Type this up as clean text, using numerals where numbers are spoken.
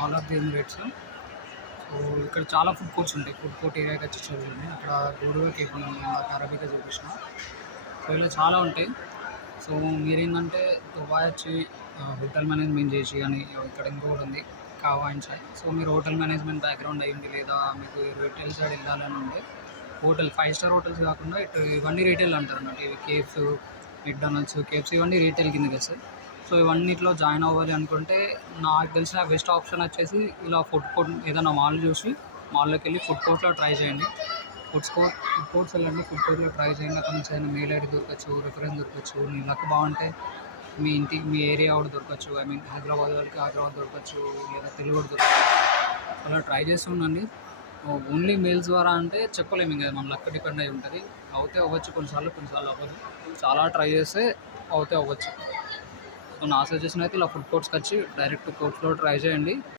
Mall of the Emirates. So ఇక్కడ చాలా food courts ఉంటాయి. ఫుడ్ కోర్ట్ ఏరియాకి వచ్చి చూడండి. అక్కడ గోరుగా కేక్ ఉంది, నాకు అరబికా చూపించిన. సో ఇలా చాలా ఉంటాయి. సో మీరేంటంటే దుబాయ్ వచ్చి హోటల్ మేనేజ్మెంట్ చేసి అని ఇక్కడ ఇంకొకటి ఉంది కావా అండ్ చాయ్. సో మీరు హోటల్ మేనేజ్మెంట్ బ్యాక్గ్రౌండ్ అయ్యింది, లేదా మీకు రిటైల్ సైడ్ వెళ్ళాలని ఉంటే హోటల్ 5 స్టార్ హోటల్స్ కాకుండా ఇటు ఇవన్నీ రీటైల్ అంటారు అన్నట్టు. ఇవి కేఎఫ్స్, మెక్డానల్డ్స్, కేఎఫ్సీ ఇవన్నీ రీటైల్ కిందకి వస్తాయి. సో ఇవన్నిట్లో జాయిన్ అవ్వాలి అనుకుంటే నాకు తెలిసిన బెస్ట్ ఆప్షన్ వచ్చేసి ఇలా ఫుడ్ కోర్ట్ ఏదైనా మాల్ చూసి మాల్లోకి వెళ్ళి ఫుడ్ కోర్ట్లో ట్రై చేయండి. ఫుడ్ కోర్ట్స్ వెళ్ళండి, ఫుడ్ కోర్ట్లో ట్రై చేయండి. అక్కడ నుంచి ఏదైనా మెయిల్ ఐడి దొరకచ్చు, రిఫరెన్స్ దొరకచ్చు. మీ లక్ బాగుంటే మీ ఏరియా కూడా దొరకచ్చు. ఐ మీన్ హైదరాబాద్ వాళ్ళకి హైదరాబాద్ దొరకచ్చు, లేదా తెలుగు కూడా దొరకచ్చు. అలా ట్రై చేస్తుండండి. ఓన్లీ మెయిల్స్ ద్వారా అంటే చెప్పలేము, ఇంకా మన లక్ డిపెండ్ అయి ఉంటుంది. అవుతే అవ్వచ్చు, కొన్నిసార్లు అవ్వదు. చాలా ట్రై చేస్తే అవుతే అవ్వచ్చు. సో నా సజెషన్ అయితే ఇలా ఫుడ్ కోర్ట్స్కి వచ్చి డైరెక్ట్ కోర్ట్స్లో ట్రై చేయండి.